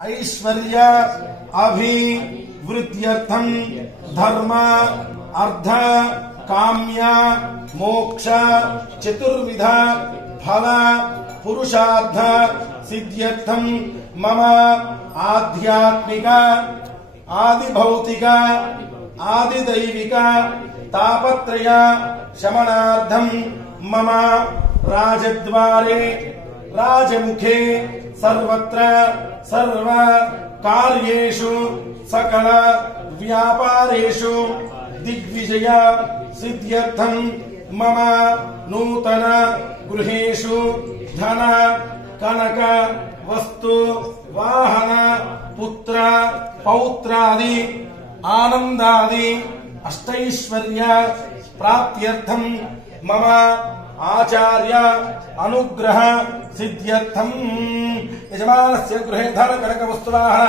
ऐश्वर्य अभिवृद्ध्यर्थं धर्म अर्थ काम्य मोक्ष चतुर्विध फल पुरुषार्थ सिद्ध्यर्थं मम आध्यात्मिक आदिभौतिक आदिदैविक तापत्रय शमनार्थं मम राजद्वारे राजमुखे सर्वत्र सर्व कार्येषु सकल व्यापारेषु दिग्विजय सिद्ध्यर्थं मम नूतन गृहेषु धन कनक वस्तु वाहन पुत्र पौत्रादि आनंदादि अष्टैश्वर्य प्राप्त्यर्थं मम आचार्य अनुग्रह सिद्ध्यर्थं यजमानस्य गृहे धन कनक वस्तु वाहन